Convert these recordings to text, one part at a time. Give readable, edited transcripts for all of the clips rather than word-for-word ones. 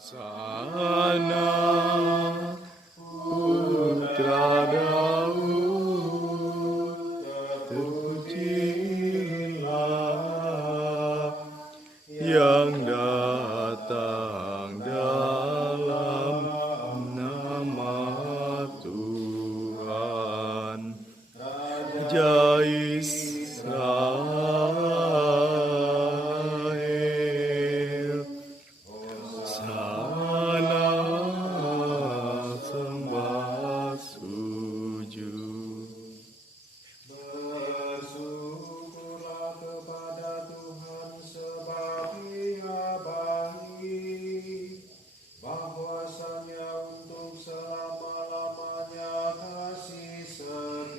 Hosana Putra Daud, terpujilah yang datang dalam nama Tuhan. Raja Israel, Hosana sembah sujud. Bersyukurlah kepada Tuhan sebab Ia baik, bahwasanya untuk selama-lamanya kasih setianya.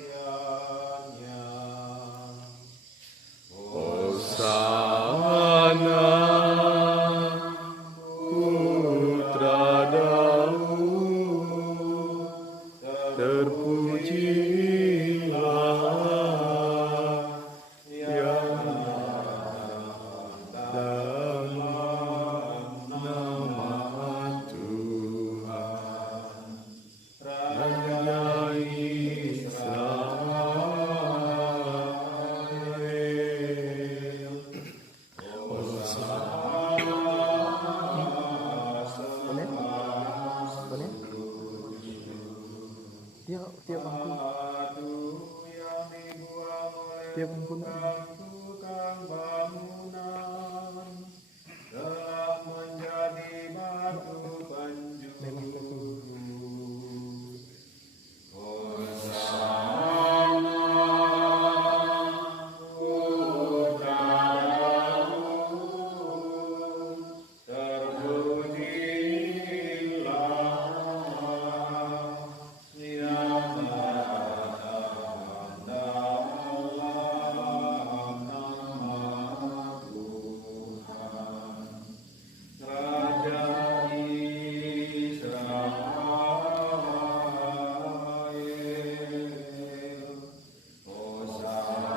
Hosana Putra Daud, terpujilah yang dalam nama Tuhan. Raja Israel, Tiap bangku Tukang bangunan telah menjadi batu penjuru. Hosana Putra Daud, terpujilah yang datang dalam nama Tuhan. Raja Israel, Hosana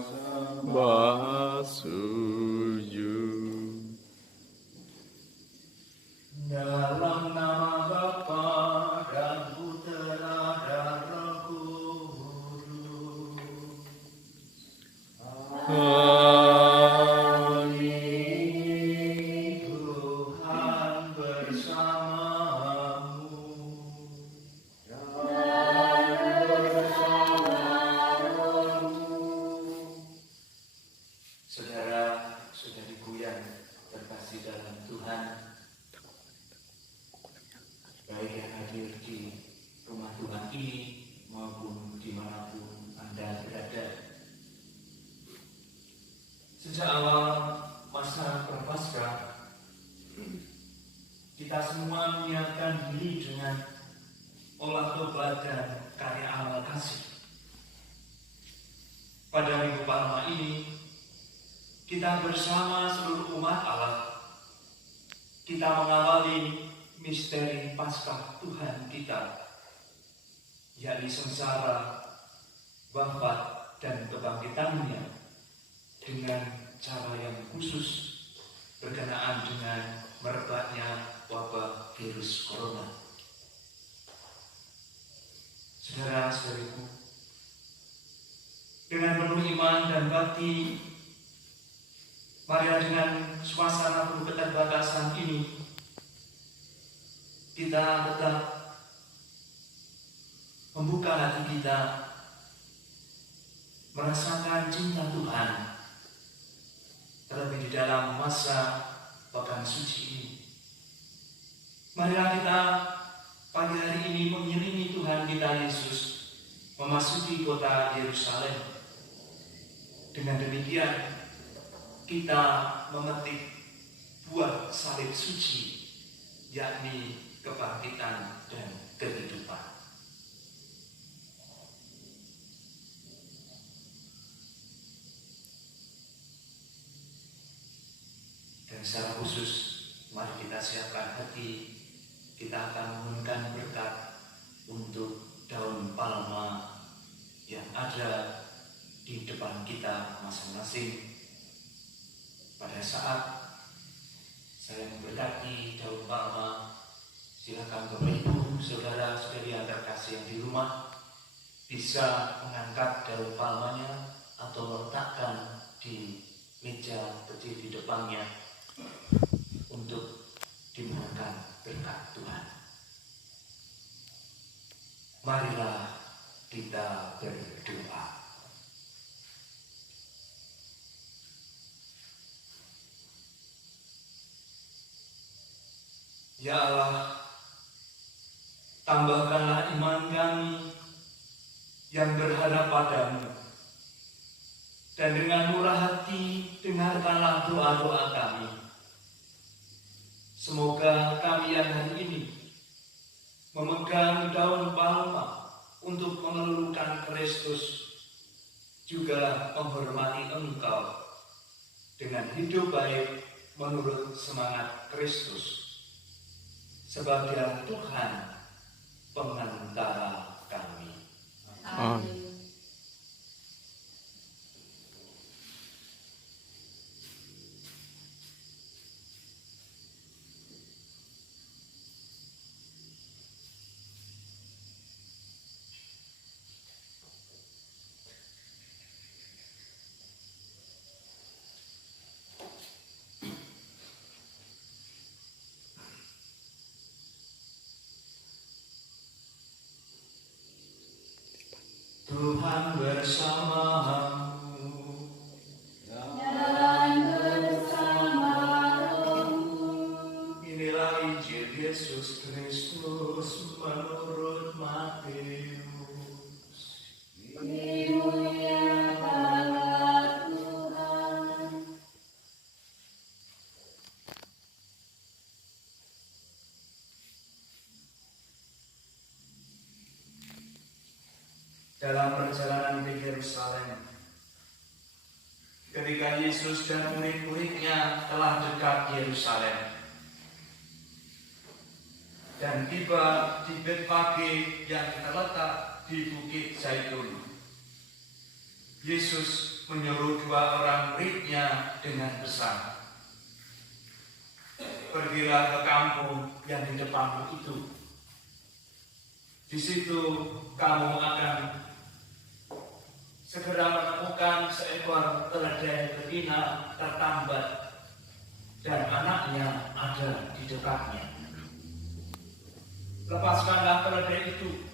sembah sujud. Dalam nama Bapa dan Putera dan Roh Kudus. Amin. Tuhan bersamamu. Saudara-saudariku yang terkasih dalam Tuhan, baik yang hadir di rumah Tuhan ini maupun dimanapun Anda berada. Sejak awal masa Prapaskah, kita semua menyiapkan diri dengan olah tobat dan karya amal kasih. Pada Minggu Palma ini, kita bersama seluruh umat Allah, kita mengawali misteri Paskah Tuhan kita, yakni sengsara, wafat, dan kebangkitannya dengan cara yang khusus berkenaan dengan merebaknya wabah virus corona. Saudara-saudariku, dengan penuh iman dan bakti, marilah dengan suasana penuh keterbatasan ini kita tetap membuka hati kita, merasakan cinta Tuhan, terlebih di dalam masa pekan suci ini. Marilah kita pagi hari ini mengiringi Tuhan kita Yesus memasuki kota Yerusalem. Dengan demikian, kita memetik buah salib suci, yakni kebangkitan dan kehidupan. Dan secara khusus, mari kita siapkan hati, kita akan memohonkan berkat untuk daun palma yang ada di depan kita masing-masing pada saat Saya memberkati daun palma. Silakan Bapak Ibu, saudara-saudari yang terkasih yang di rumah bisa mengangkat daun palmanya atau meletakkan di meja kecil di depannya untuk dimohonkan berkat Tuhan. Marilah kita berdoa. Ya Allah, tambahkanlah iman kami yang berharap padamu. Dan dengan murah hati, dengarkanlah doa-doa kami. Semoga kami yang hari ini memegang daun palma untuk mengeluhkan Kristus, juga menghormati Engkau dengan hidup baik menurut semangat Kristus sebagai Tuhan pengantara kami. Amin. Tuhan bersamamu. Inilah Injil Yesus Kristus menurut Matius. Dalam perjalanan ke Yerusalem, ketika Yesus dan murid-muridnya telah dekat Yerusalem dan tiba di Betfage yang terletak di Bukit Zaitun, Yesus menyuruh dua orang muridnya dengan pesan, "Pergilah ke kampung yang di depanmu itu. Di situ kamu akan segera menemukan seekor keledai betina tertambat dan anaknya ada di dekatnya. Lepaskanlah keledai itu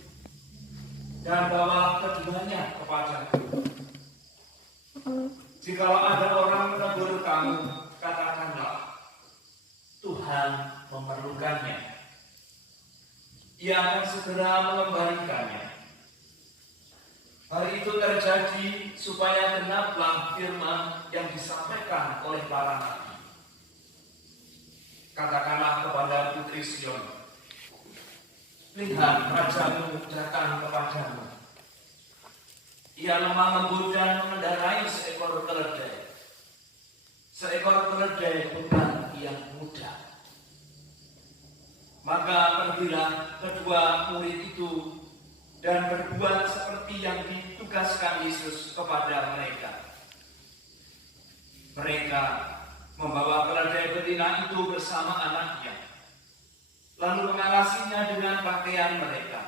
dan bawa keduanya kepadaku. Jikalau ada orang menegur kamu, katakanlah, Tuhan memerlukannya. Ia akan segera mengembalikannya." Hal itu terjadi supaya genaplah firman yang disampaikan oleh para nabi. Katakanlah kepada putri Sion, "Lihat, rajamu datang kepadamu. Ia lemah lembut dan mengendarai seekor keledai. Seekor keledai bukan yang muda." Maka pergilah kedua murid itu dan berbuat seperti yang ditugaskan Yesus kepada mereka. Mereka membawa keledai betina itu bersama anaknya, lalu mengalasinya dengan pakaian mereka.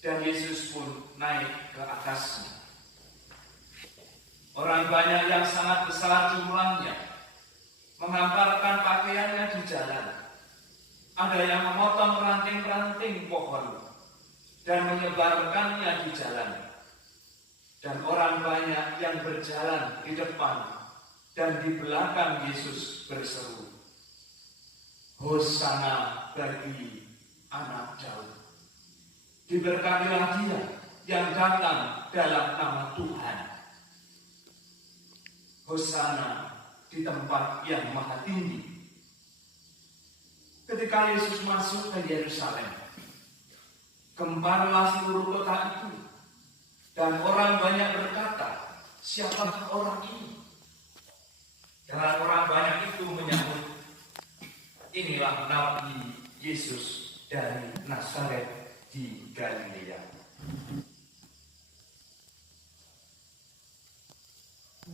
Dan Yesus pun naik ke atasnya. Orang banyak yang sangat besar jumlahnya menghamparkan pakaiannya di jalan. Ada yang memotong ranting-ranting pohon dan menyebarkannya di jalan. Dan orang banyak yang berjalan di depan dan di belakang Yesus berseru, "Hosana bagi anak Daud. Diberkatilah dia yang datang dalam nama Tuhan. Hosana di tempat yang maha tinggi." Ketika Yesus masuk ke Yerusalem, gemparlah seluruh kota itu, dan orang banyak berkata, "Siapakah orang ini?" Dan orang banyak itu menyambut, "Inilah Nabi Yesus dari Nazaret di Galilea."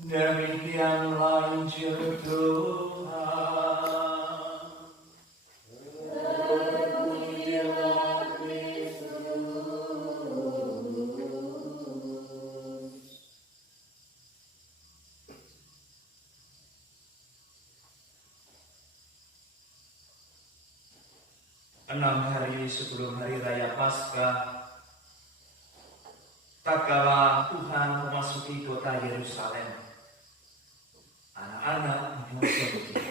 Demikianlah Injil Tuhan. 6 hari sebelum hari raya Paskah, tatkala Tuhan memasuki kota Yerusalem, anak-anak menyusul Dia.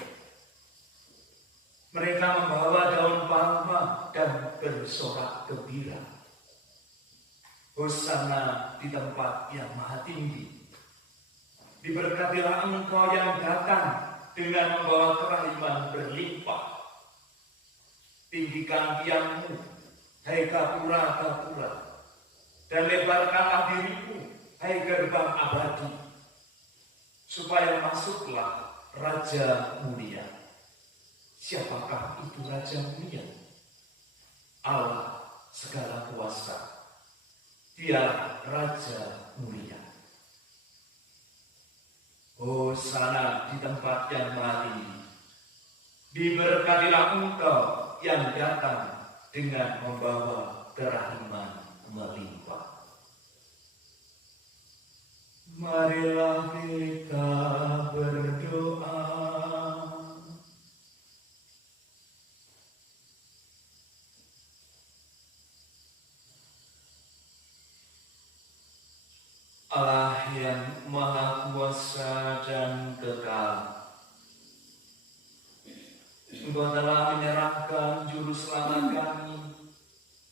Mereka membawa daun palma dan bersorak gembira. Hosana di tempat yang maha tinggi. Diberkatilah Engkau yang datang dengan membawa kerahiman berlimpah. Tinggikan tiangmu, hai gapura-gapura, dan lebarkanlah dirimu, hai gerbang abadi, supaya masuklah Raja mulia. Siapakah itu Raja mulia? Allah segala kuasa. Dia Raja mulia. Hosana di tempat yang maha tinggi. Diberkatilah Engkau yang datang dengan membawa kerahiman melimpah. Marilah kita berdoa. Allah yang maha kuasa dan kekal, Engkau telah menyerahkan juru selamat kami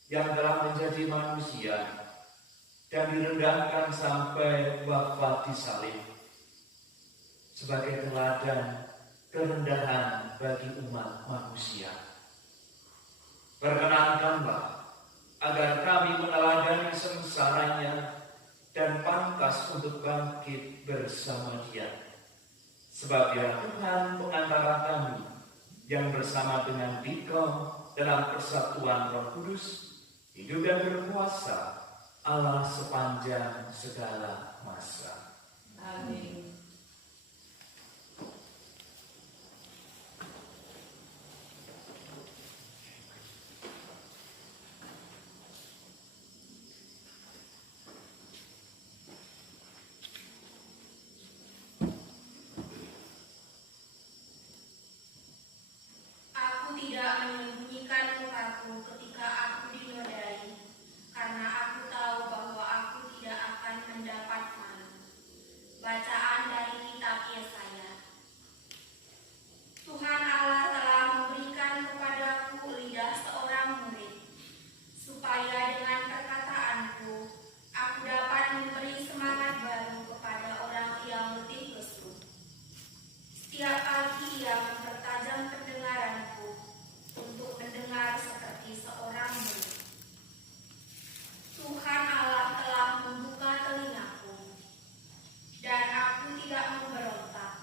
yang telah menjadi manusia dan direndahkan sampai wafat di salib sebagai teladan kerendahan bagi umat manusia. Perkenankanlah agar kami meneladani sengsaranya dan pantas untuk bangkit bersama Dia. Sebab Dia Tuhan pengantara kami yang bersama dengan Dikau dalam persatuan Roh Kudus, hidup dan berkuasa Allah sepanjang segala masa. Amin. Aku tidak menyembunyikan mukaku ketika aku dinodai, karena aku tahu bahwa aku tidak akan mendapat malu. Bacaan dari kitab Yesaya. Tuhan Allah telah memberikan kepadaku lidah seorang murid, supaya dengan perkataanku aku dapat memberi semangat baru kepada orang yang letih lesu. Setiap pagi ia mempertajam pendengaranku untuk mendengar seperti seorang murid. Tuhan Allah telah membuka telingaku, dan aku tidak memberontak,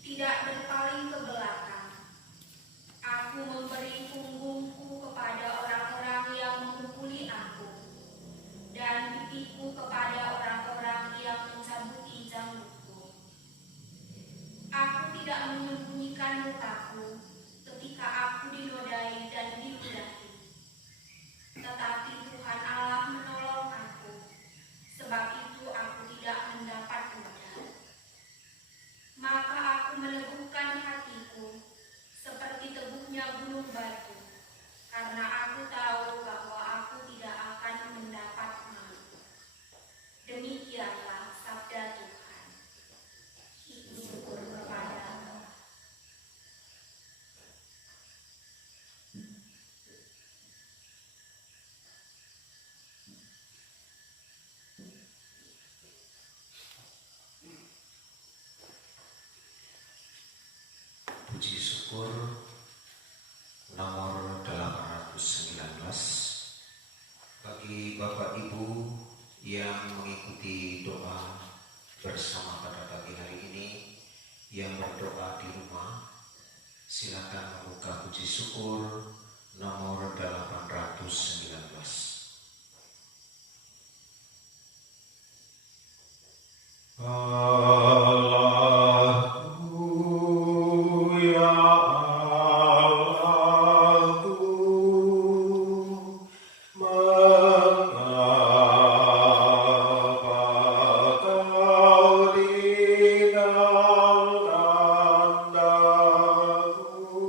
tidak berpaling ke belakang. Aku memberi punggungku kepada orang-orang yang memukuli aku, dan pipiku kepada orang-orang yang mencabuti janggutku. Aku tidak menyembunyikan mukaku ketika aku dinodai dan diludahi. Tetapi Tuhan Allah menolong aku, sebab itu aku tidak mendapat noda. Maka aku meneguhkan hatiku seperti teguhnya gunung batu, karena aku tahu bahwa aku tidak akan mendapat malu. Demikianlah sabda Tuhan. Syukur kepada Allah. Puji syukur nomor 819 bagi Bapak Ibu yang mengikuti doa bersama pada pagi hari ini, yang berdoa di rumah, silakan membuka puji syukur nomor 819. Allahku ya Allahku, mengapa kau tinggalkan aku?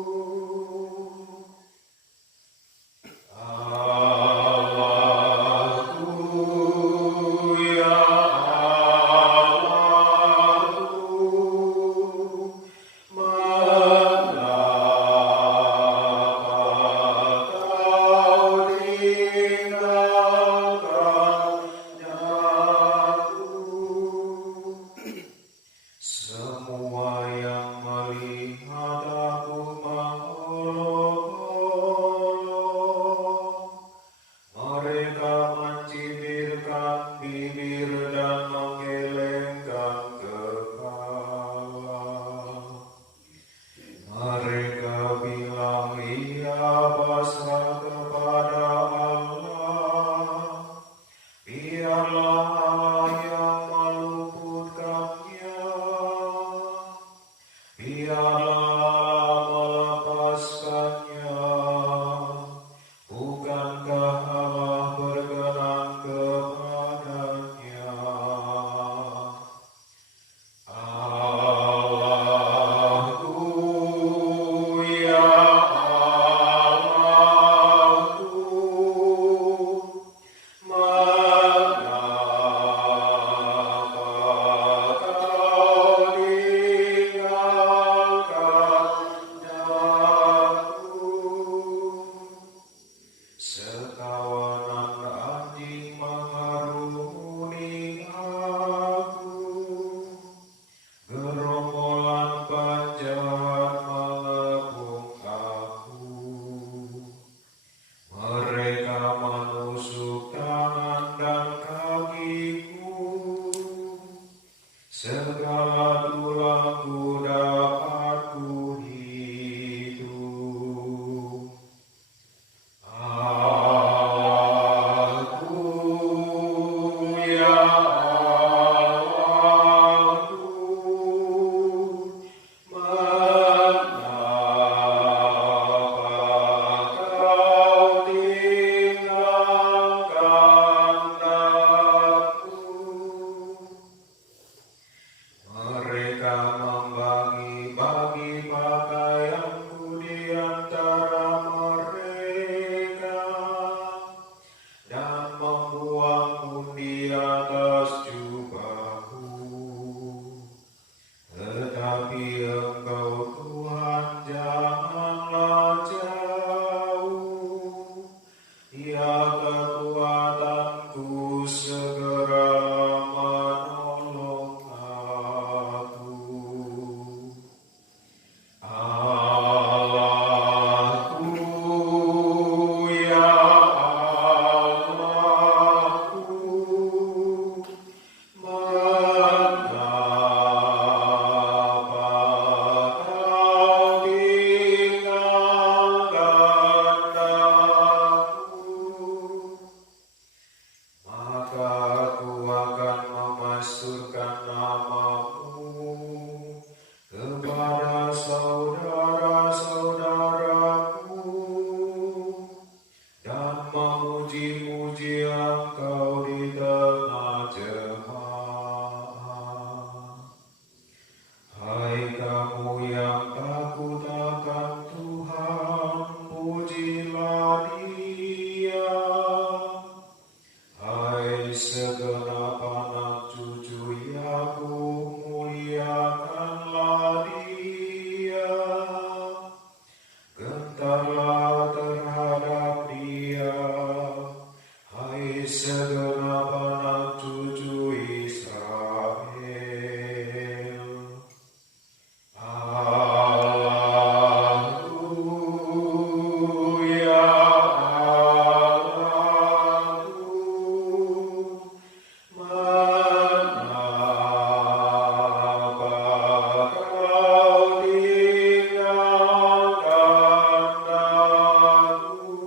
segala tulangku dapat ku hidup. Aku ya Allahku, mengapa kau tinggalkan aku? Mereka membagi-bagi pakaianku di antara mereka dan membuang di atas jubahku. Tetapi Engkau Tuhan janganlah jauh, ya kekuatanku segera menolong aku. Allahku ya Allahku, mengapa kau tinggalkan aku? Maka aku akan memasturkan namamu kepada saudara-saudaraku dan memuji-muji Engkau di tengah jemaat. Hai kamu yang takut akan Tuhan, pujilah Dia. Hai segenap anak cucu Yakub, muliakanlah Dia. Gentarlah terhadap Dia, hai segenap anak cucu Israel. Allahku ya Allahku, mengapa kau tinggalkan aku?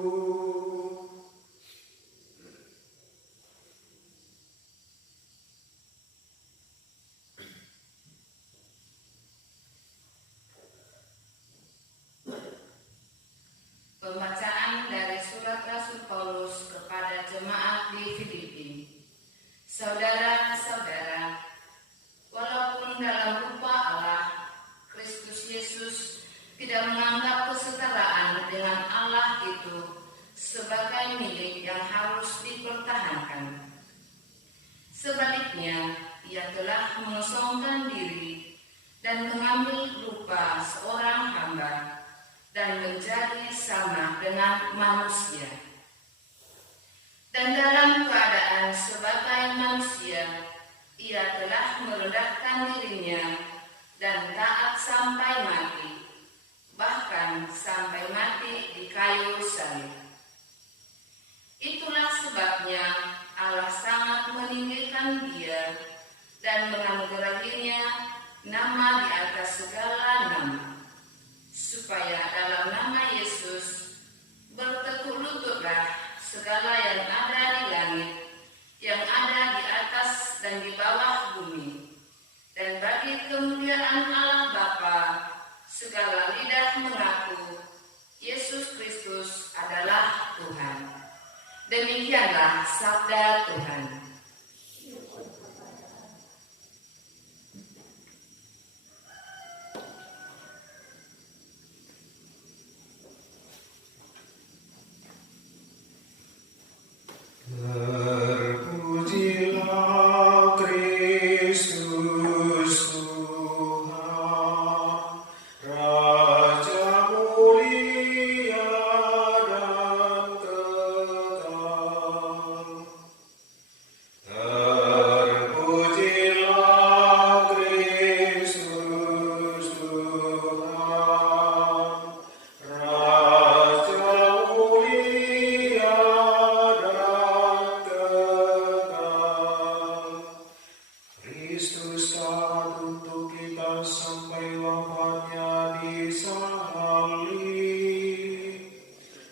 Pembacaan dari surat Rasul Paulus kepada jemaat di Filipi. Saudara-saudara, walaupun dalam rupa Allah, Kristus Yesus tidak menganggap kesetaraan dengan Allah itu sebagai milik yang harus dipertahankan. Sebaliknya, Ia telah mengosongkan diri dan mengambil rupa seorang hamba dan menjadi sama dengan manusia. Dan dalam keadaan sebagai manusia, Ia telah merendahkan dirinya dan taat sampai mati, bahkan sampai mati di kayu salib. Itulah sebabnya Allah sangat meninggikan Dia dan menganugerahinya nama di atas segala nama, supaya dalam nama Yesus bertekuk lututlah segala yang ada di langit, yang ada di atas dan di bawah bumi, dan bagi kemuliaan Allah Bapa segala lidah mengaku Yesus Kristus adalah Tuhan. Demikianlah sabda Tuhan. Terpujilah Kristus Tuhan, Raja mulia dan kekal. Yesus taat untuk kita sampai wafatnya di salib.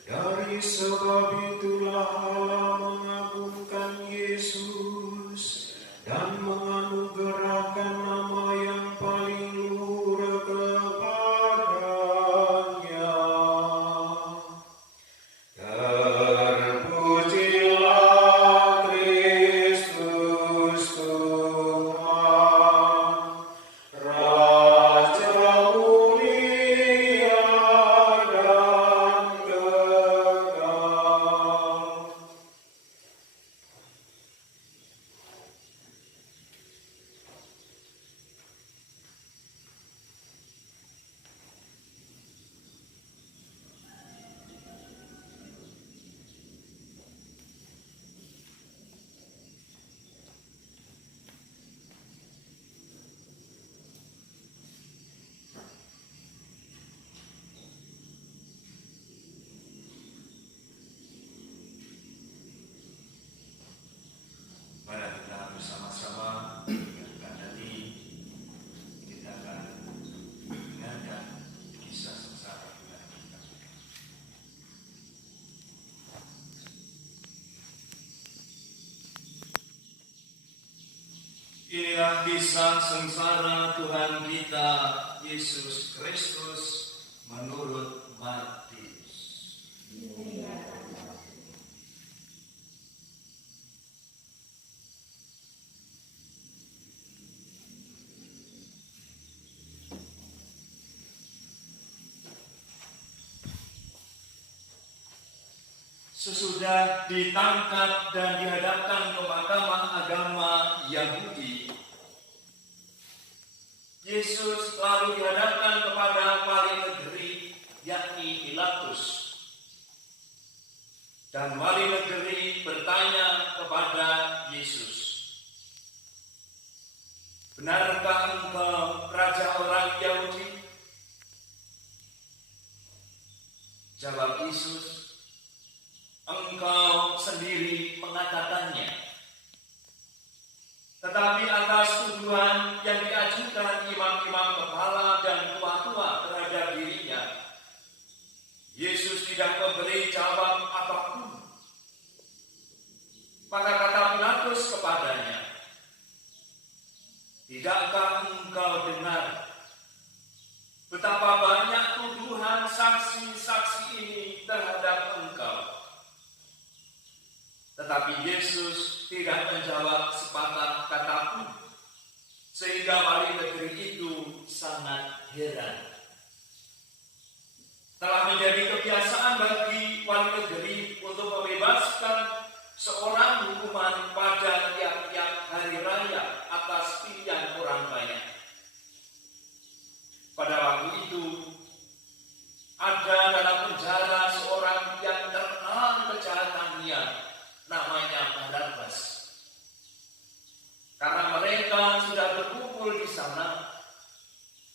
Dari sebab itulah Allah mengagungkan Yesus dan menganugerahkan nama yang paling luhur kepadanya. Terpujilah Kristus Tuhan, Raja mulia dan kekal. Mari kita bersama-sama mengingatkan tadi, kita akan mendengarkan kisah sengsara Tuhan kita. Inilah kisah sengsara Tuhan kita Yesus Kristus menurut Matius. Sesudah ditangkap dan dihadapkan ke mahkamah agama Yahudi, Yesus lalu dihadapkan kepada wali negeri, yakni Pilatus. Dan wali negeri bertanya kepada Yesus, "Benarkah engkau raja orang Yahudi?" Jawab Yesus, "Engkau sendiri mengatakannya." Tetapi atas tuduhan yang diajukan imam-imam kepala dan tua-tua terhadap dirinya, Yesus tidak memberi jawab apapun. Maka kata Pilatus kepadanya, "Tidakkah engkau dengar betapa banyak tuduhan saksi-saksi ini terhadap engkau?" Tetapi Yesus tidak menjawab sepatah kata pun, sehingga wali negeri itu sangat heran. Telah menjadi kebiasaan bagi wali negeri untuk membebaskan seorang hukuman pada tiap-tiap hari raya atas pilihan orang banyak. Pada waktu itu, ada dalam penjara seorang yang terkenal kejahatannya, namanya Barabas. Karena mereka sudah berkumpul di sana,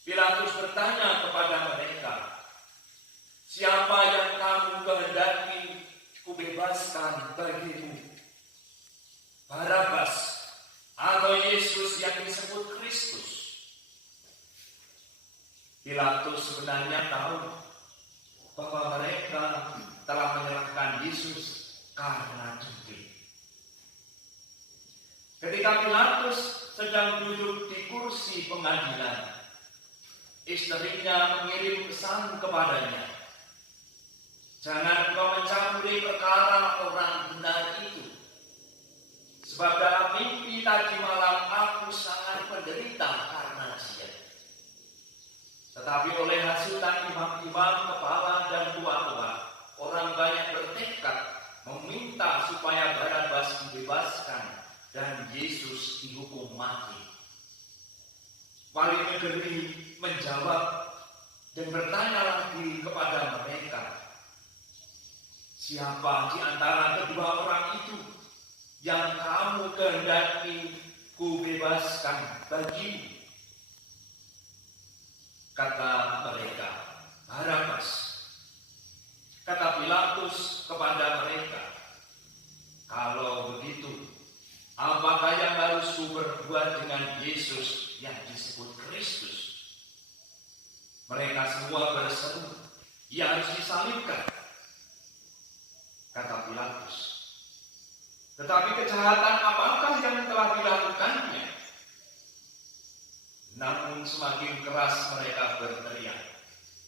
Pilatus bertanya kepada mereka, "Siapa yang kamu kehendaki kubebaskan bagimu? Barabas atau Yesus yang disebut Kristus?" Pilatus sebenarnya tahu bahwa mereka telah menyerahkan Yesus karena dengki. Ketika Pilatus sedang duduk di kursi pengadilan, istrinya mengirim pesan kepadanya, "Jangan kau mencampuri perkara orang benar itu. Sebab dalam mimpi tadi malam aku sangat menderita karena dia." Tetapi oleh hasutan imam-imam kepala dan tua-tua, orang banyak bertekad meminta supaya Barabas dibebaskan dan Yesus dihukum mati. Wali negeri menjawab dan bertanya lagi kepada mereka, "Siapa di antara kedua orang itu yang kamu kehendaki kubebaskan bagimu?" Kata mereka, "Barabas." Kata Pilatus kepada mereka, "Kalau begitu, apakah yang harus kuberbuat dengan Yesus yang disebut Kristus. Mereka semua berseru, ia harus disalibkan, kata Pilatus. Tetapi kejahatan apakah yang telah dilakukannya? Namun semakin keras mereka berteriak,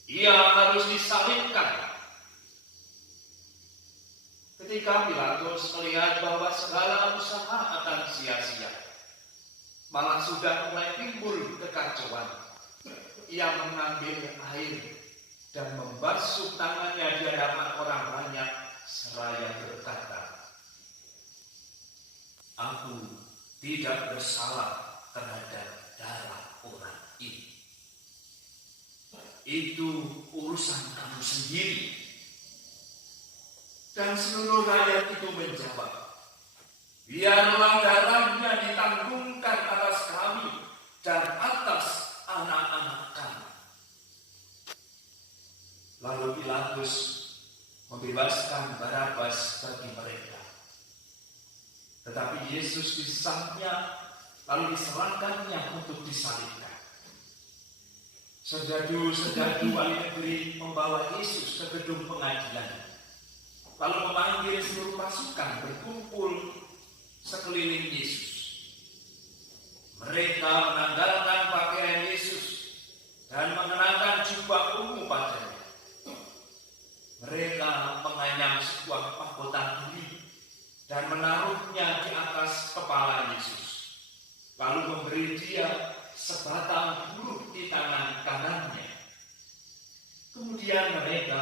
ia harus disalibkan. Ketika Pilatus melihat bahwa segala usaha akan sia-sia, malah sudah mulai timbul kekacauan, ia mengambil air dan membasuh tangannya di hadapan orang banyak seraya berkata, aku tidak bersalah terhadap darah orang ini. Itu urusan kamu sendiri. Dan seluruh rakyat itu menjawab, biarlah darahnya ditanggungkan atas kami dan atas anak-anak kami. Lalu Pilatus membebaskan Barabas bagi mereka. Tetapi Yesus disesatnya, lalu diserahkannya untuk disalibkan. Serdadu-serdadu wali negeri membawa Yesus ke gedung pengadilan, lalu memanggil seluruh pasukan berkumpul sekeliling Yesus. Mereka menanggalkan pakaian Yesus dan mengenakan jubah ungu padanya. Mereka menganyam sebuah mahkota bumi dan menaruhnya di atas kepala Yesus, lalu memberi dia sebatang buruh di tangan kanannya. Kemudian mereka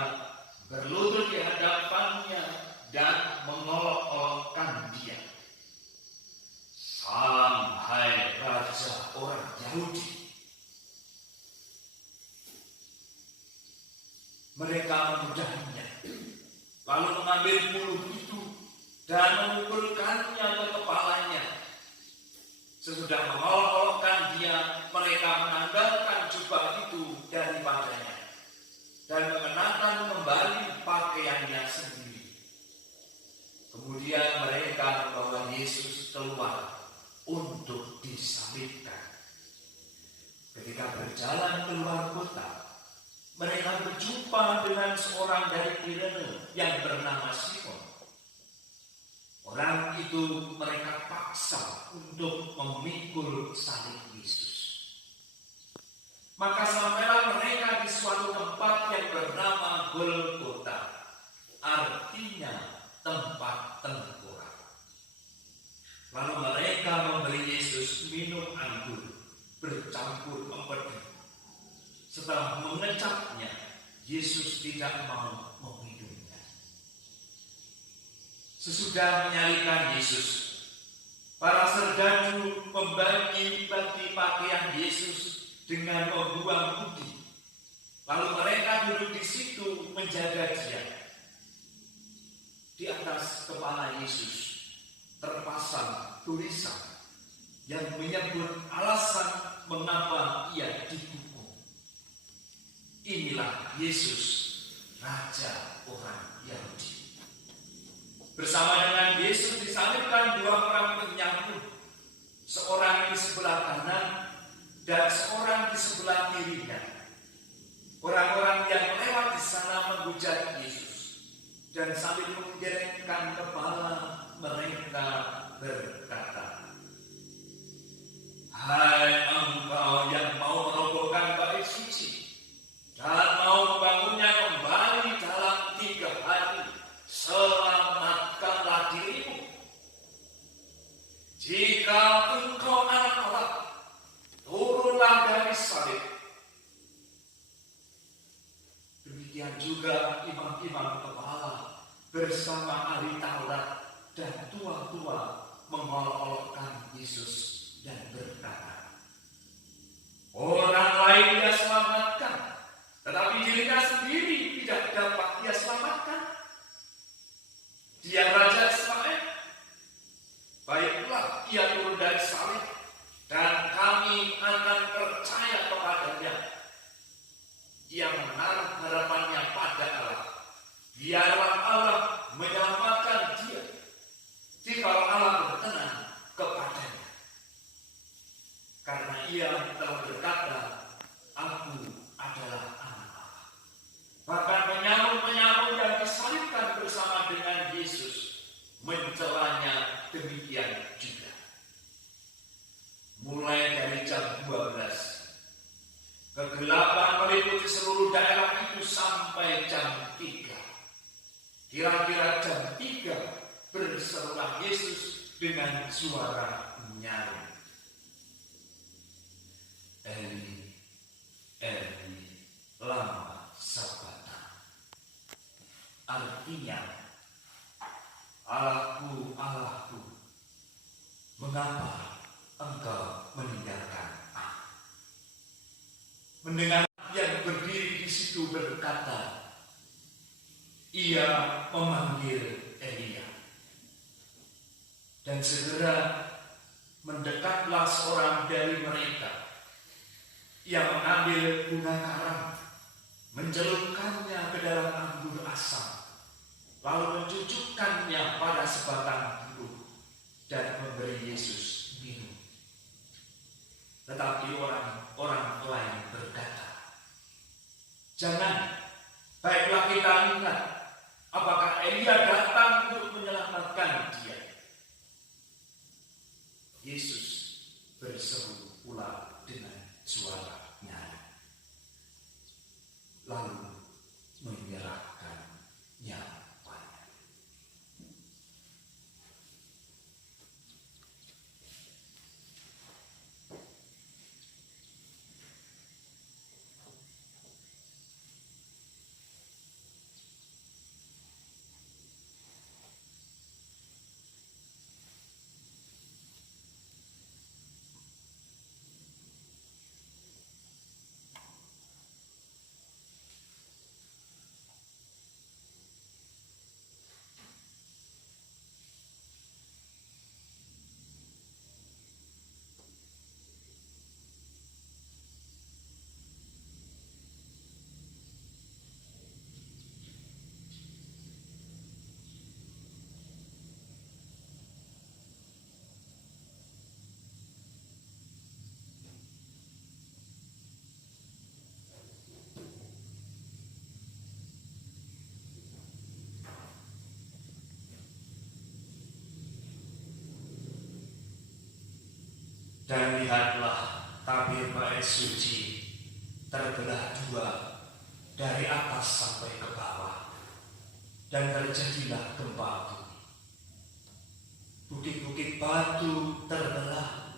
berlutut di hadapannya dan mengolok-olokkan dia. Salam hai Raja orang Yahudi. Mereka memudahinya, lalu mengambil buluh itu dan memukulkannya ke kepalanya. Sesudah mengolok-olokkan dia, mereka menanggalkan jubah itu daripadanya dan mengenakan kembali pakaiannya sendiri. Kemudian mereka membawa Yesus keluar untuk disalibkan. Ketika berjalan keluar kota, mereka berjumpa dengan seorang dari Kirene yang bernama Simon. Orang itu mereka paksa untuk memikul salib Yesus. Maka sampailah mereka di suatu tempat yang bernama Golgota, artinya tempat tengkorak. Lalu mereka memberi Yesus minum anggur bercampur empedu. Setelah mengecapnya, Yesus tidak mau meminumnya. Sesudah menyalibkan Yesus, para serdadu membagi-bagi pakaian Yesus dengan membuang budi. Lalu mereka duduk di situ menjaga dia. Di atas kepala Yesus terpasang tulisan yang menyebut alasan mengapa ia dihukum. Inilah Yesus, Raja orang Yahudi. Bersama dengan Yesus disalibkan dua orang penyambut, seorang di sebelah kanan dan seorang di sebelah kirinya. Orang-orang yang lewat di sana menghujat Yesus dan sambil menggelengkan kepala mereka berkata, hai engkau yang mau merobohkan bait suci dan mau membangunnya kembali dalam 3 hari, selamatkanlah dirimu. Jika engkau anak Allah, turunlah dari salib. Demikian juga imam-imam kepala bersama ahli Taurat dan tua-tua mengolok-olokkan Yesus dan berkata, orang lain dia selamatkan, tetapi dirinya sendiri tidak dapat dia selamatkan. Dia Raja Israel. Baiklah, ia turun dari salib dan kami akan percaya kepadanya. Ia menaruh harapannya pada Allah. Biarlah Allah menyelamatkan dia jika Allah berkenan kepadanya. yang telah berkata, "Aku adalah anak Allah." Bahkan penyamun-penyamun yang disalibkan bersama dengan Yesus mencelanya demikian juga. Mulai dari jam 12, kegelapan meliputi seluruh daerah itu sampai jam 3. Kira-kira jam 3 berserulah Yesus dengan suara nyaring, "Eli, Eli, lama sabachthani." Artinya, "Allahku, Allahku, mengapa Engkau meninggalkan aku?" Mendengar yang berdiri di situ berkata, ia memanggil Elia. Dan segera mendekatlah seorang dari mereka yang mengambil bunga karam, mencelupkannya ke dalam anggur asam, lalu mencucukkannya pada sebatang buruh dan memberi Yesus minum. Tetapi orang lain berkata, "Jangan, baiklah kita lihat apakah Elia datang untuk menyelamatkan dia." Yesus berseru pula dengan suara nyaring, lalu menyerahkan nyawanya. Dan lihatlah, tabir bait suci terbelah dua dari atas sampai ke bawah, dan terjadilah gempa bumi. Bukit-bukit batu terbelah,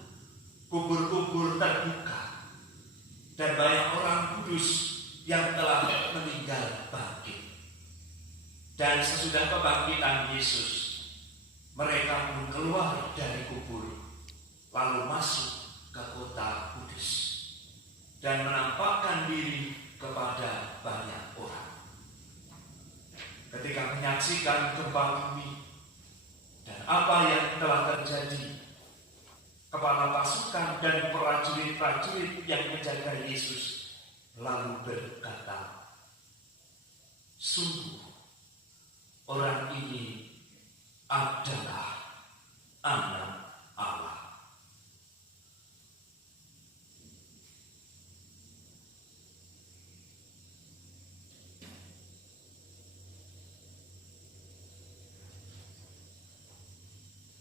kubur-kubur terbuka, dan banyak orang kudus yang telah meninggal bangkit. Dan sesudah kebangkitan Yesus, mereka pun keluar dari kubur, lalu masuk ke kota kudus dan menampakkan diri kepada banyak orang. Ketika menyaksikan gempa bumi dan apa yang telah terjadi, kepala pasukan dan prajurit-prajurit yang menjaga Yesus lalu berkata, "Sungguh orang ini adalah anak Allah."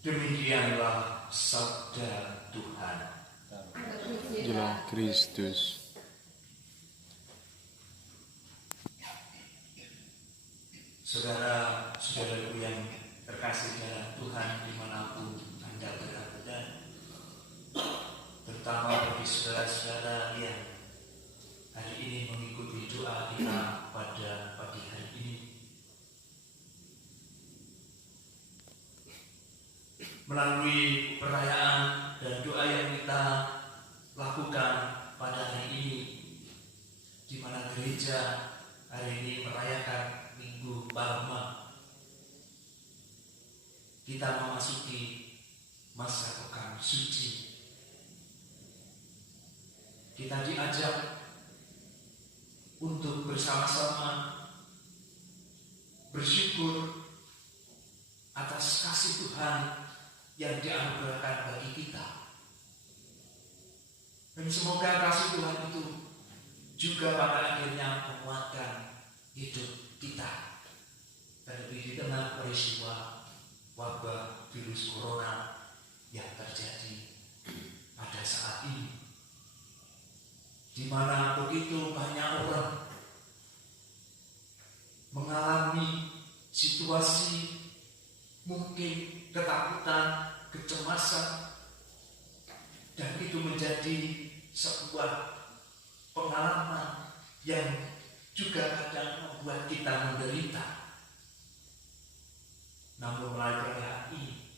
Demikianlah sabda Tuhan. Inilah Kristus. Saudara-saudaraku yang terkasih dalam Tuhan dimanapun Anda berada, terutama bagi saudara-saudara yang hari ini mengikuti doa kita pada pagi hari ini, melalui perayaan dan doa yang kita lakukan pada hari ini, di mana gereja hari ini merayakan Minggu Palma, kita memasuki masa pekan suci. Kita diajak untuk bersama-sama bersyukur atas kasih Tuhan yang dianugerahkan bagi kita. Dan semoga kasih Tuhan itu juga pada akhirnya menguatkan hidup kita. Terlebih di tengah peristiwa wabah virus corona yang terjadi pada saat ini, di mana begitu banyak orang mengalami situasi mungkin ketakutan, kecemasan, dan itu menjadi sebuah pengalaman yang juga kadang membuat kita menderita. Namun melalui perayaan ini,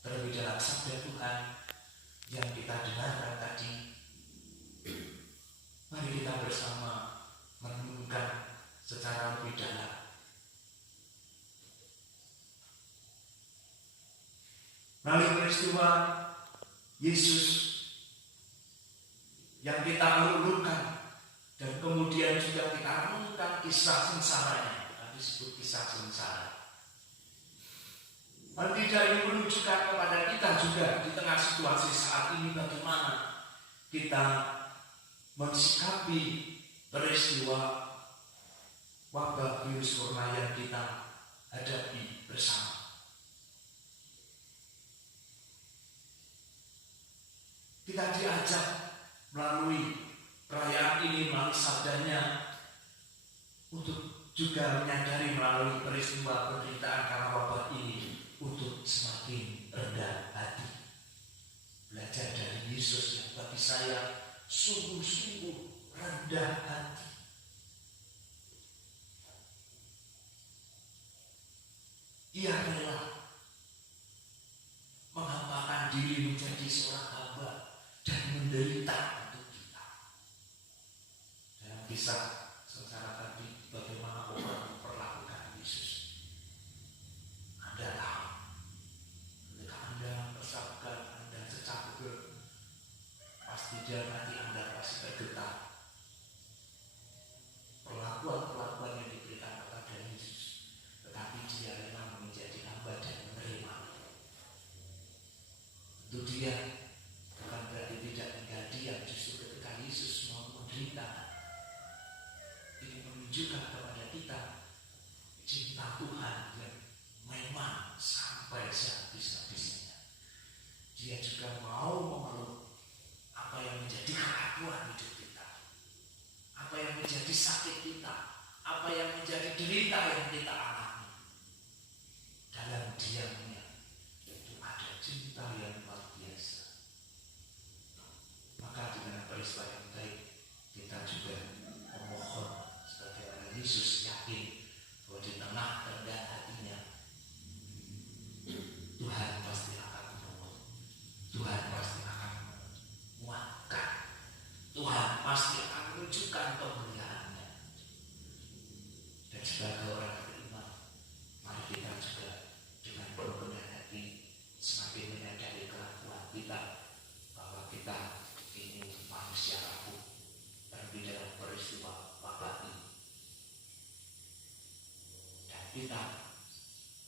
terlebih dalam sabda Tuhan yang kita dengarkan tadi, mari kita bersama merenungkan secara lebih dalam. Melalui peristiwa Yesus yang kita lulukan, dan kemudian juga kita renungkan kisah sengsaranya. Tadi disebut kisah sengsara. Paling tidak ini menunjukkan kepada kita juga di tengah situasi saat ini bagaimana kita mensikapi peristiwa wabah virus corona yang kita hadapi bersama. Kita diajak melalui perayaan ini, melalui sabdanya, untuk juga menyadari melalui peristiwa penderitaan karena wabah ini untuk semakin rendah hati. Belajar dari Yesus yang bagi saya sungguh-sungguh rendah hati. Ia rela menghambakan diri menjadi seorang hamba dan menderita untuk kita. Dalam kisah sengsara tadi, bagaimana orang memperlakukan Yesus. Anda tahu, ketika Anda persabkan, Anda secapur, pasti dia nanti Anda pasti tergetar. Perlakuan-perlakuan yang diberikan kepada Yesus, tetapi dia memang menjadi hamba dan menerima. Itu dia bukan berarti tidak tinggal diam, justru ketika Yesus mau menderita, ini menunjukkan kepada kita cinta Tuhan yang memang sampai sehabis-habisnya. Dia juga mau memeluk apa yang menjadi keraguan hidup kita, apa yang menjadi sakit kita, apa yang menjadi derita yang kita alami. Dalam diamnya itu ada cinta yang luar biasa. Maka dengan peristiwa yang baik, kita juga memohon sebagaimana Yesus yakin bahwa di tengah rendah hatinya, Tuhan pasti akan menolong, Tuhan pasti akan menguatkan, Tuhan pasti akan menunjukkan kemuliaan-Nya. Dan sebagai orang beriman, mari kita juga dengan penuh rendah hati semakin menyadari keraguan kita, bahwa kita ini manusia rapuh terlebih dalam peristiwa wabah ini. Dan kita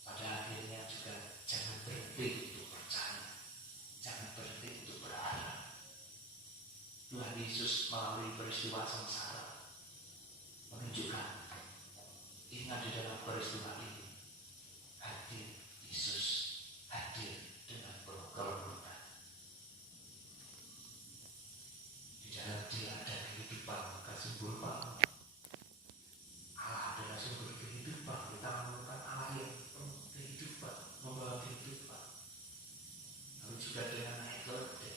pada akhirnya juga jangan berhenti untuk percaya, jangan berhenti untuk berharap. Tuhan Yesus melalui peristiwa sengsara menunjukkan, ingat di dalam peristiwa ini hadir Yesus, hadir dengan penuh kelembutan. Di dalam Dia ada kehidupan, maka simbol Allah adalah sumber kehidupan. Kita menemukan Allah yang penuh kehidupan, membawa kehidupan. Lalu juga dengan naik keledai,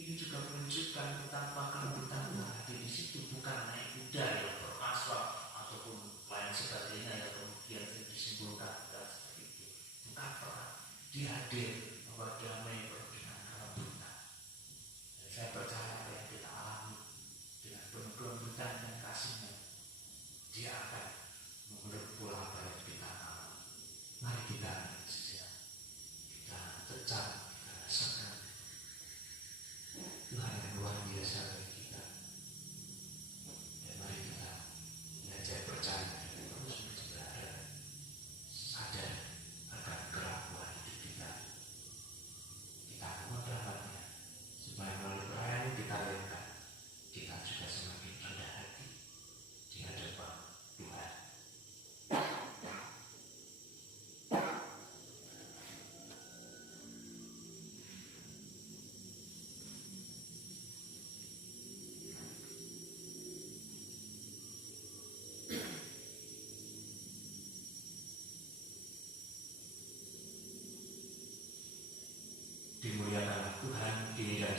ini juga menunjukkan betapa kelembutan Tuhan hadir di situ, bukan naik kuda yang berkasar ataupun lain sebagainya yang kemudian disimbolkan dan seperti itu. Bukan pernah. Dia hadir membawa damai dengan kelembutan. Dan saya percaya apa yang kita alami dengan penuh kelembutan dan kasih-Nya, Dia akan memeluk pula apa yang kita alami. Mari kita kita cecah, kita rasakan Tuhan yang luar biasa bagi kita. Dan mari kita belajar percaya dan terus belajar sadar akan keraguan hidup kita.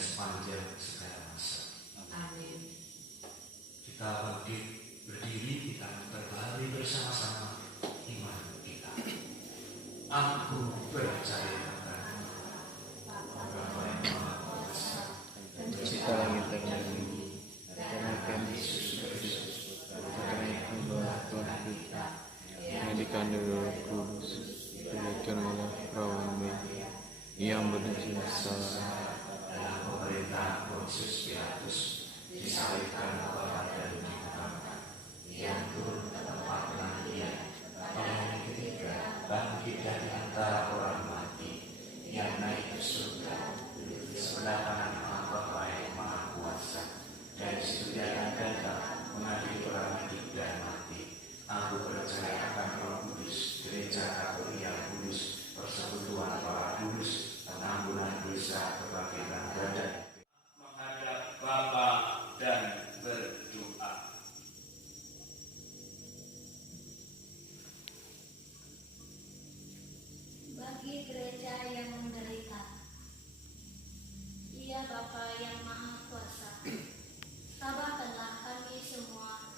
sepanjang segala masa. Amin. Kita bangkit berdiri, kita memperbaharui bersama-sama iman kita. Aku percaya akan Bapa yang Maha Kuasa, Pencipta langit dan bumi, dan akan Yesus Kristus, putra yang hamba Tuhan kita, yang dikandung Roh Kudus, dilahirkan oleh perawan Maria, yang bernasib salah, dalam pemerintahan Pontius Pilatus, disalibkan kepada dan dimakamkan. Yang turun ke tempat kematian, pada hari ketiga bangkit dari antara orang mati, yang naik ke surga, duduk di sebelah kanan Allah Bapa yang Maha Kuasa. Dari situ dia akan datang mengadili orang hidup dan mati. Aku percaya akan Roh Kudus, Gereja Katolik yang kudus, persekutuan para kudus, pengampunan dosa, kebangkitan badan. Menghadap Bapa dan berdoa. Bagi gereja yang menderita, Ya Bapa yang Maha Kuasa, tabahkanlah kami semua,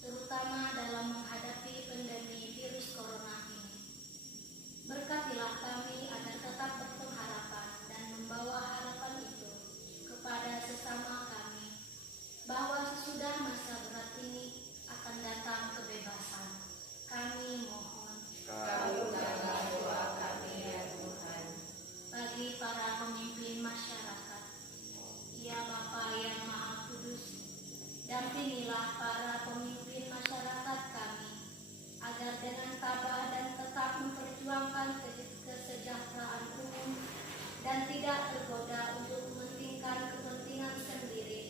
terutama dalam menghadapi pandemi virus corona ini. Berkatilah kami agar tetap berpengharapan dan membawa harapan itu kepada sesama kami, bahwa sesudah masa berat ini akan datang kebebasan. Kami mohon. Kabulkanlah doa kami ya Tuhan. Bagi para pemimpin masyarakat, Ya Bapa yang Maha Kudus, dampingilah para pemimpin masyarakat kami, agar dengan tabah dan tetap memperjuangkan kesejahteraan umum dan tidak tergoda untuk mementingkan kepentingan sendiri.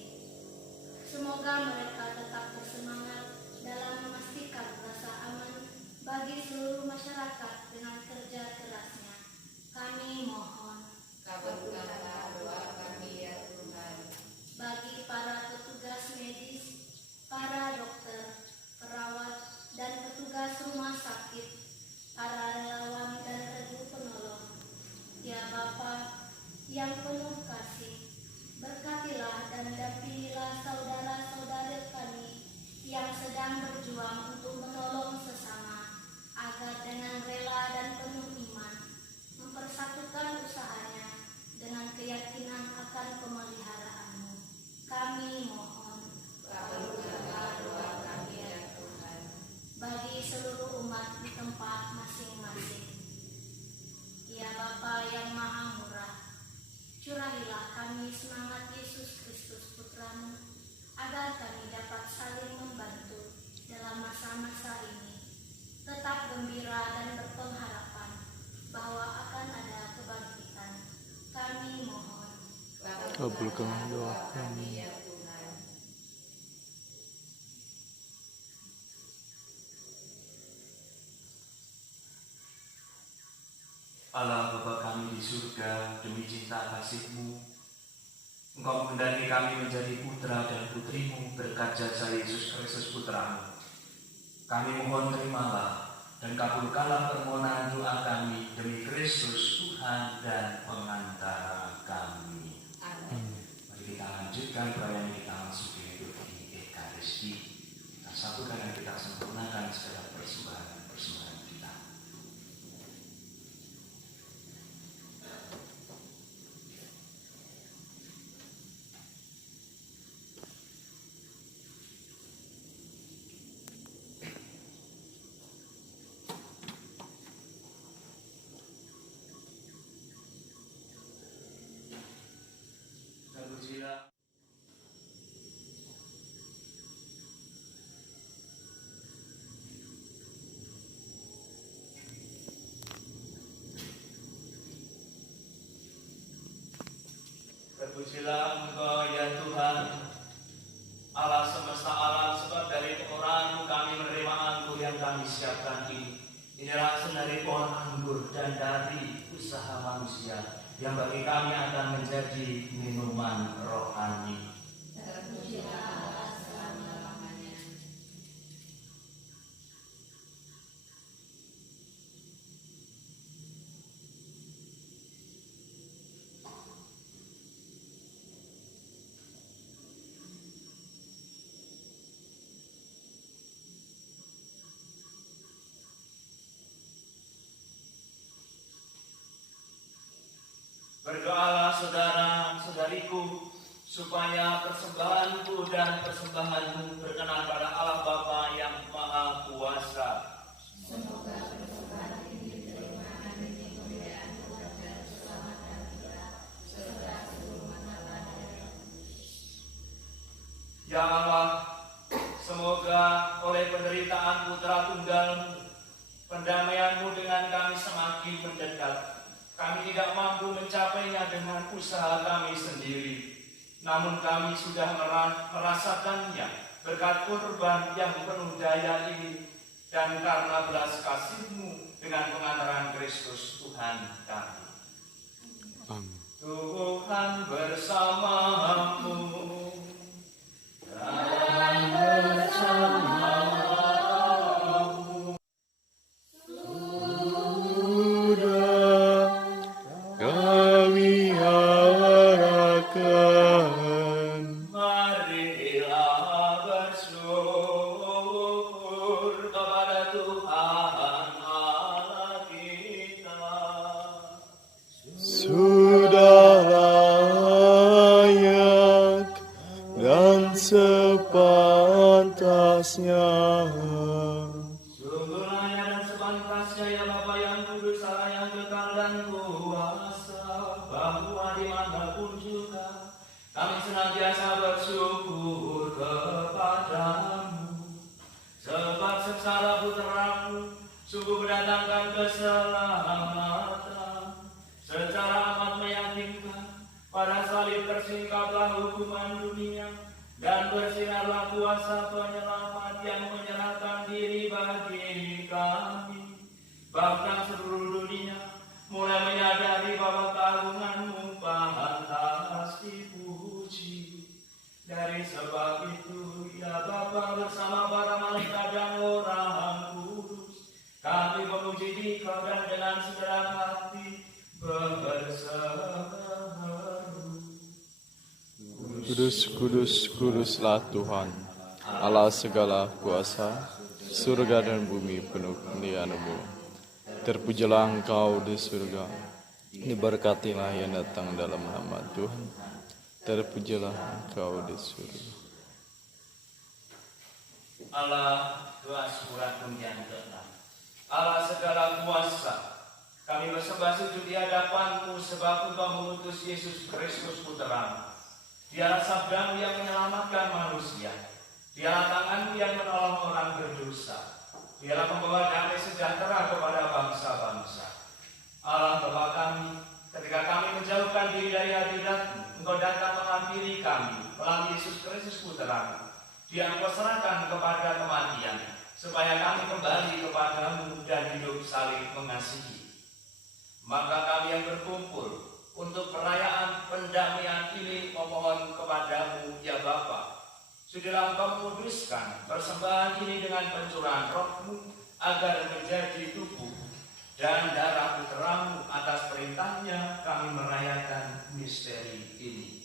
Semoga mereka tetap bersemangat dalam memastikan rasa aman bagi seluruh masyarakat dengan kerja kerasnya. Kami mohon. Kabulkanlah doa kami ya Tuhan. Bagi para petugas medis, para dokter, perawat, dan petugas rumah sakit, para relawan dan regu penolong, Ya Bapa yang penuh kasih, berkatilah dan dampingilah saudara-saudara kami yang sedang berjuang untuk menolong sesama, agar dengan rela dan penuh iman mempersatukan usahanya dengan keyakinan akan pemeliharaan-Mu. Kami mohon. Kabulkanlah doa kami ya Tuhan. Bagi seluruh umat di tempat masing-masing, Ya Bapa yang Maha Murah, curahilah kami semangat Yesus Kristus Putra-Mu, agar kami dapat saling membantu dalam masa-masa ini, tetap gembira dan berpengharapan bahwa akan ada kebangkitan. Kami mohon. kabulkanlah doa kami. Ya Tuhan. Allah Bapa kami di surga, demi cinta kasih-Mu, Engkau menghendaki kami menjadi putra dan putri-Mu berkat jasa Yesus Kristus Putra-Mu. Kami mohon terimalah dan kabulkanlah permohonan doa kami demi Kristus Tuhan dan pengantara kami. Amin. Mari kita lanjutkan perayaan kita langsung hidup di Ekaristi. Kita satukan dan kita sempurnakan segala persembahan kita. Terpujilah Engkau ya Tuhan, Allah semesta alam, sebab dari perorangan-Mu kami menerima anggur yang kami siapkan ini. Inilah hasil dari pohon anggur dan dari usaha manusia yang bagi kami akan menjadi minuman rohani. Terpujilah Allah selama-lamanya. Berdoalah saudara-saudariku, supaya persembahanku dan persembahanmu berkenan pada Allah Bapa yang Maha Kuasa. Ya Allah, semoga oleh penderitaan putra tunggalmu, pendamaianmu dengan kami semakin mendekat. Kami tidak mampu mencapainya dengan usaha kami sendiri. Namun kami sudah merasakannya berkat kurban yang penuh daya ini, dan karena belas kasih-Mu dengan pengantaran Kristus Tuhan kami. Amin. Tuhan bersamamu. Sudah kami harapkan. Marilah bersyukur kepada Tuhan Allah kita. Sudah layak dan sepantasnya. Sungguh layak dan sepantasnya ya Bapa yang kudus, Allah yang kekal dan kuasa, bahwa dimanapun juga kami senantiasa bersyukur kepadamu. Sebab sengsara putra-Mu sungguh mendatangkan keselamatan. Secara amat meyakinkan, pada salib tersingkaplah hukuman dunia, dan bersinarlah kuasa penyelamat yang menyerahkan diri bagi kami. Bahkan seluruh dunia mulai menyadari bahwa keagungan-Mu pantas dipuji. Dari sebab itu, ya Bapa, bersama para malaikat dan orang kudus, kami memuji Dikau dan dengan segenap hati berseru. Kudus, kudus, kuduslah Tuhan, Allah segala kuasa, surga dan bumi penuh kemuliaan-Mu. Terpujilah Engkau di surga, diberkatilah yang datang dalam nama Tuhan. Terpujilah Engkau di surga. Allah doa surat yang ke-6. Allah segala kuasa, kami bersembah sujud di hadapan-Mu sebab Engkau mengutus Yesus Kristus Putra-Mu. Dialah sabda-Mu yang menyelamatkan manusia. Dialah tangan-Mu yang menolong orang berdosa. Dialah pembawa damai sejahtera kepada bangsa-bangsa. Allah Bapa kami, ketika kami menjauhkan diri dari hadirat-Mu, Engkau datang menghampiri kami melalui Yesus Kristus Putra-Mu. Dia Engkau serahkan kepada kematian, supaya kami kembali kepadamu dan hidup saling mengasihi. Maka kami yang berkumpul untuk perayaan pendamaian ini memohon kepadamu, ya Bapa, sudahlah Engkau menguduskan persembahan ini dengan pencurahan Roh-Mu, agar menjadi tubuh dan darah Putra-Mu. Atas perintahnya kami merayakan misteri ini.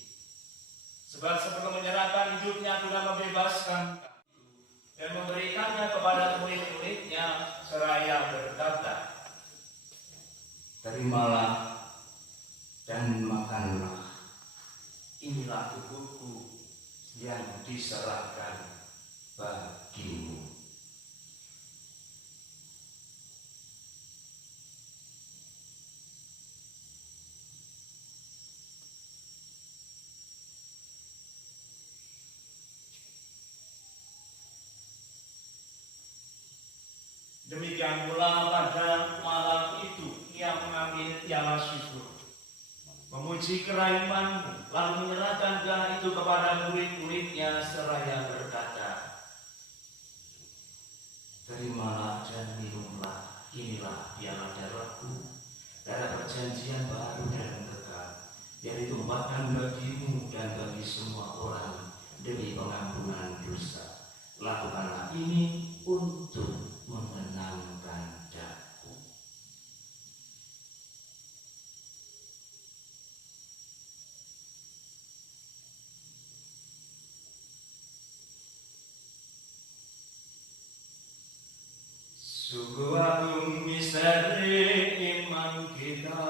Sebab sebelum menyerahkan hidupnya guna membebaskan dan memberikannya kepada murid-muridnya, seraya berkata, terimalah dan makanlah, inilah tubuhku yang diserahkan bagimu. Demikian pula pada malam itu ia mengambil piala syukur, memuji kerahiman-Mu, lalu menyerahkan piala itu kepada murid-muridnya seraya berkata, terimalah dan minumlah, inilah piala darah-Ku, darah perjanjian baru dan kekal, yang ditumpahkan bagimu dan bagi semua orang demi pengampunan dosa. Lakukanlah ini untuk mengenangkan daku. Sungguh agung misteri iman kita.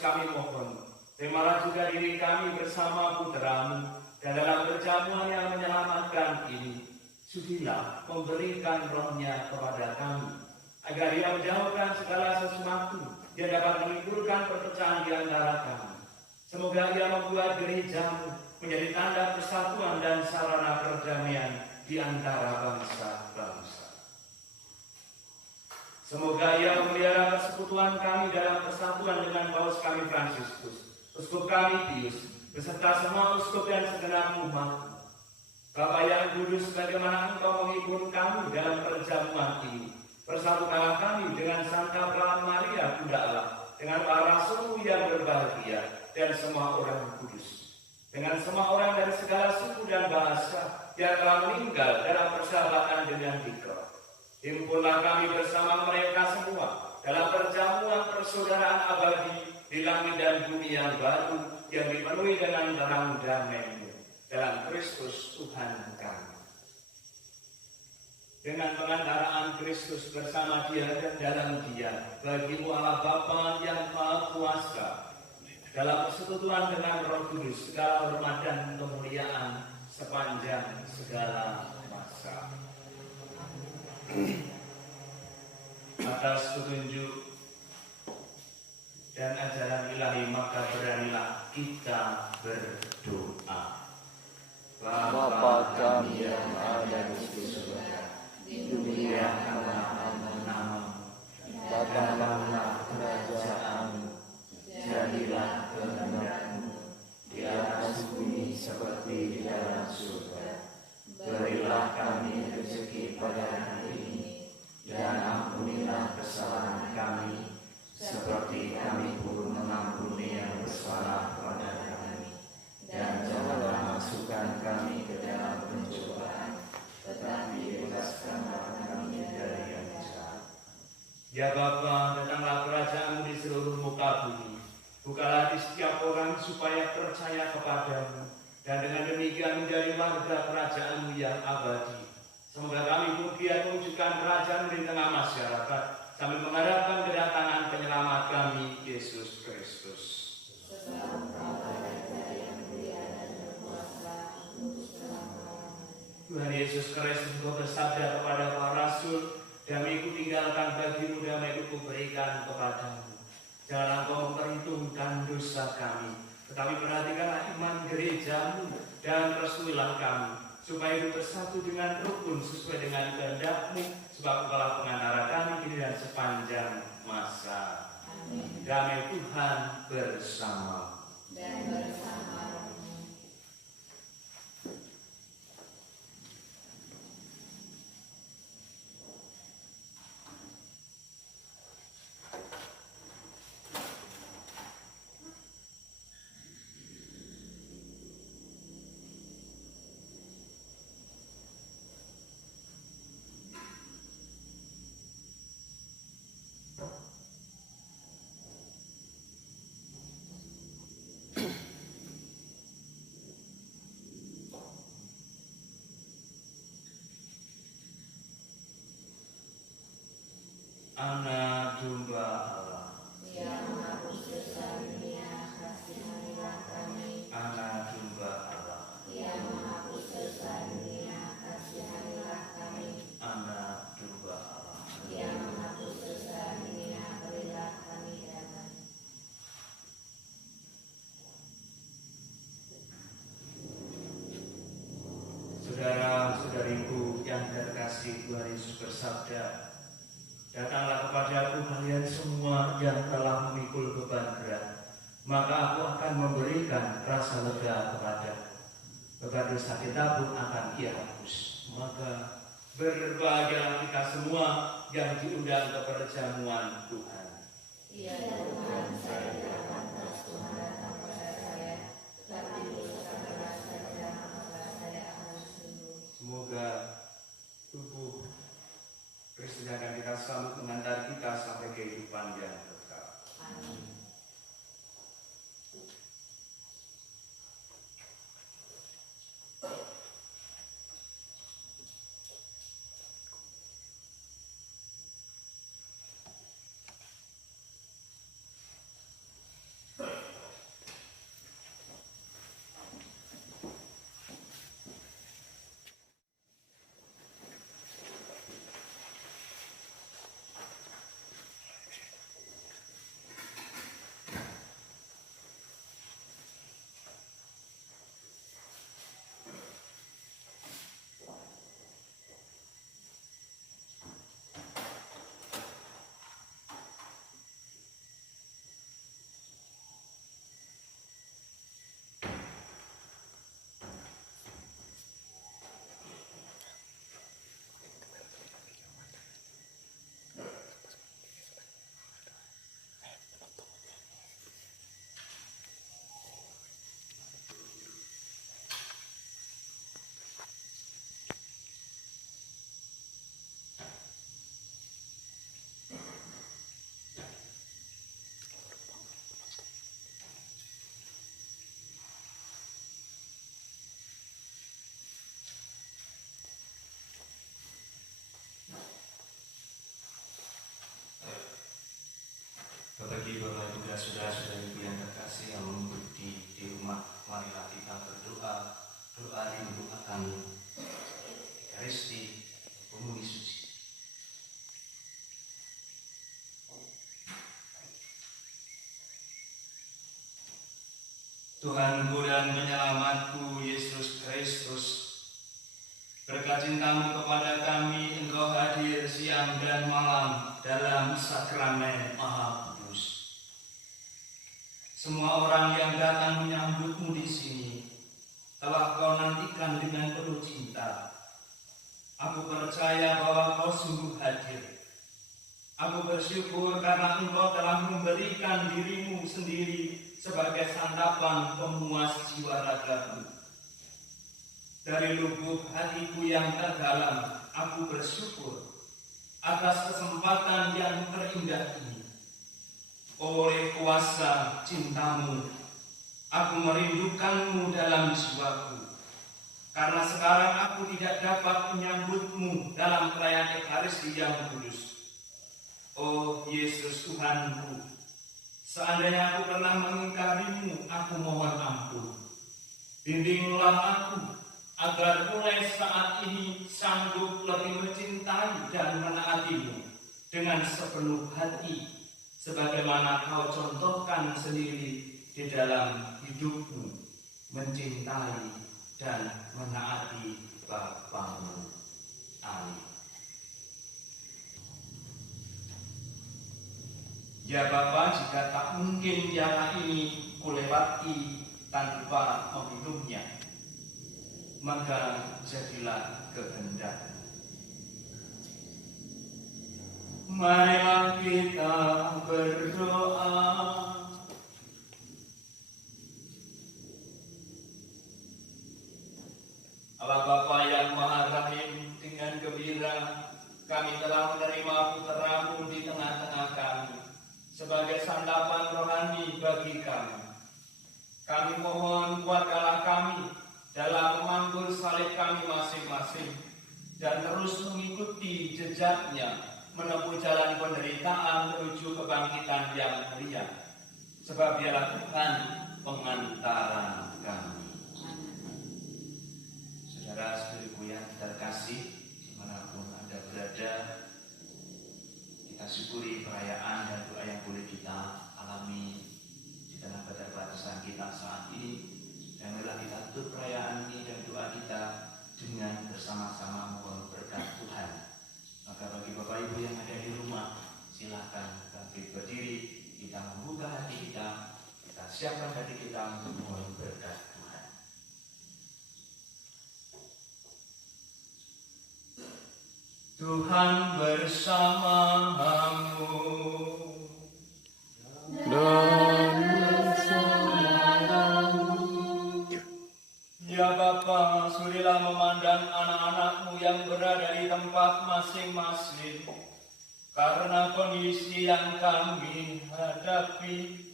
kami mohon, terimalah juga diri kami bersama putra-Mu, dan dalam perjamuan yang menyelamatkan ini, sudilah memberikan roh-Nya kepada kami, agar Ia menjauhkan segala sesuatu yang dapat menimbulkan perpecahan di antara kami. Semoga Ia membuat gereja-Mu menjadi tanda persatuan dan sarana perdamaian di antara bangsa-bangsa. Semoga Ia memelihara persekutuan kami dalam persatuan dengan Paus kami Fransiskus, Uskup kami Pius, beserta semua uskup dan segenap umat. Bapa yang kudus, sebagaimana Engkau menghibur kami dalam perjamuan ini, persatukanlah kami dengan Santa Bapa Maria Bunda Allah, dengan para rasul yang berbahagia, dan semua orang kudus, dengan semua orang dari segala suku dan bahasa yang telah meninggal dalam persahabatan dengan Dikau. Himpunlah kami bersama mereka semua dalam perjamuan persaudaraan abadi di langit dan bumi yang baru, yang dipenuhi dengan terang damai-Mu dalam Kristus Tuhan kami. Dengan pengantaraan Kristus bersama Dia dan dalam Dia, bagi-Mu Allah Bapa yang Maha Kuasa, dalam persekutuan dengan Roh Kudus, segala hormat dan kemuliaan sepanjang segala masa. Atas petunjuk dan ajaran ilahi, maka beranilah kita berdoa. Bapa kami yang ada di surga, dimuliakanlah namamu, datanglah kerajaan-Mu, jadilah kehendak-Mu di atas bumi seperti di dalam surga. Berilah kami rezeki pada hari ini, dan ampunilah kesalahan kami, seperti kami pun mengampuni yang bersalah kepada kami. Dan janganlah masukkan kami ke dalam pencobaan, tetapi bebaskanlah kami dari yang jahat. Ya Bapa, datanglah kerajaan-Mu di seluruh muka bumi. Bukalah di setiap orang supaya percaya kepadamu, dan dengan demikian menjadi warga kerajaan-Mu yang abadi. Semoga kami pun giat mewujudkan kerajaan di tengah masyarakat, sambil mengharapkan kedatangan penyelamat kami, Yesus Kristus. Tuhan Yesus Kristus, Engkau bersabda kepada para rasul, damai-Ku tinggalkan bagi-Mu, damai-Ku kuberikan kepadamu. Janganlah Engkau memperhitungkan dosa kami, tetapi perhatikanlah iman gereja-Mu dan restuilah kami, supaya hidup bersatu dengan rukun sesuai dengan kehendak-Mu, sebab Engkaulah pengantara kami kini dan sepanjang masa. Amin. Damai Tuhan bersama dan bersama. Anak domba Allah, yang menghapus dosa dunia, kasihanilah kami. Anak domba Allah, yang menghapus dosa dunia, kasihanilah kami. Anak domba Allah, yang menghapus dosa dunia, berilah kami damai. Saudara-saudariku yang terkasih, Tuhan Yesus bersabda, datanglah kepadaku kalian semua yang telah memikul beban berat, maka aku akan memberikan rasa lega kepadamu. Beban dosa kita pun akan Ia hapus. Maka berbahagialah kita semua yang diundang ke perjamuan Tuhan. Ya Tuhan, saya tidak pantas Tuhan datang kepada saya, tapi berkatalah saja maka saya akan sembuh. Semoga tubuh Kristus akan kita selalu mengantar kita sampai kehidupan yang kekal. Amin. Tuhanku dan penyelamatku Yesus Kristus, berkat cintamu kepada kami, Engkau hadir siang dan malam dalam sakramen Maha Kudus. Semua orang yang datang menyambutmu di sini telah kau nantikan dengan penuh cinta. Aku percaya bahwa kau sungguh hadir. Aku bersyukur karena Engkau telah memberikan dirimu sendiri sebagai santapan pemuas jiwa ragaku. Dari lubuk hatiku yang terdalam, aku bersyukur atas kesempatan yang terindah ini. Oleh kuasa cintamu, aku merindukanmu dalam jiwaku. Karena sekarang aku tidak dapat menyambutmu dalam perayaan Ekaristi yang kudus. Oh Yesus Tuhanku, seandainya aku pernah mengingkarimu, aku mohon ampun. Bimbinglah aku agar mulai saat ini sanggup lebih mencintai dan menaatimu dengan sepenuh hati, sebagaimana kau contohkan sendiri di dalam hidupmu, mencintai dan menaati Bapamu. Amin. Ya Bapa, jika tak mungkin piala ini kulewati tanpa meminumnya, maka jadilah kehendak. Marilah kita berdoa. Allah Bapa yang Maha Rahim, dengan gembira kami telah menerima putra-Mu di tengah-tengah kami sebagai santapan rohani bagi kami. Kami mohon kuatkanlah kami dalam memanggul salib kami masing-masing dan terus mengikuti jejaknya menempuh jalan penderitaan menuju kebangkitan yang mulia. Sebab Dialah Tuhan pengantara kami. Saudara-saudariku yang terkasih, dimanapun Anda berada, kita syukuri perayaan dan doa yang boleh kita alami di tengah keterbatasan kita saat ini. Dan marilah kita tutup perayaan ini dan doa kita dengan bersama-sama mohon berkat Tuhan. Maka bagi Bapak Ibu yang ada di rumah, silakan bangkit berdiri, kita membuka hati kita siapkan hati kita untuk mohon berkat Tuhan. Tuhan bersamamu dan bersamamu. Ya Bapa, sudilah memandang anak-anak-Mu yang berada di tempat masing-masing, karena kondisi yang kami hadapi.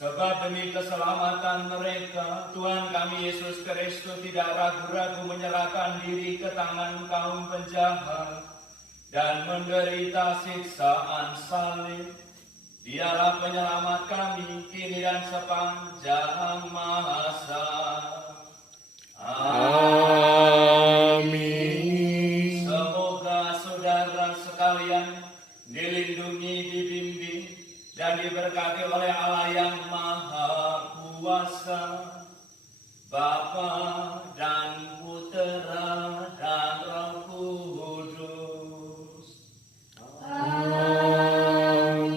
Sebab demi keselamatan mereka, Tuhan kami Yesus Kristus tidak ragu-ragu menyerahkan diri ke tangan kaum penjahat dan menderita siksaan salib. Dialah penyelamat kami kini dan sepanjang masa. Amin. Semoga saudara sekalian dilindungi, dibimbing, dan diberkati oleh Allah yang Maha Kuasa, Bapa dan Putera dan Roh Kudus. Amin.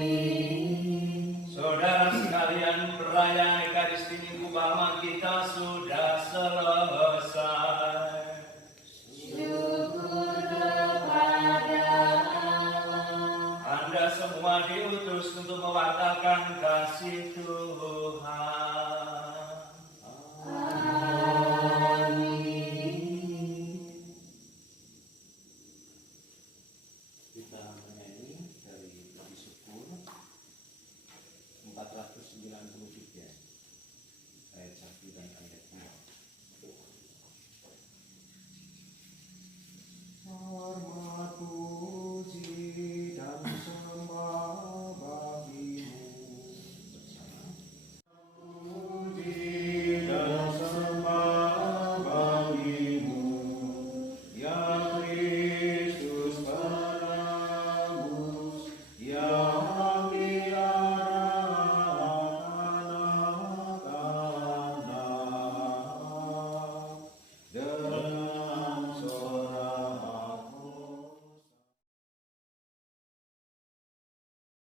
Saudara sekalian, perayaan Ekaristi Minggu Palma kita sudah selesai. Anda semua diutus untuk mewartakan kasih Tuhan.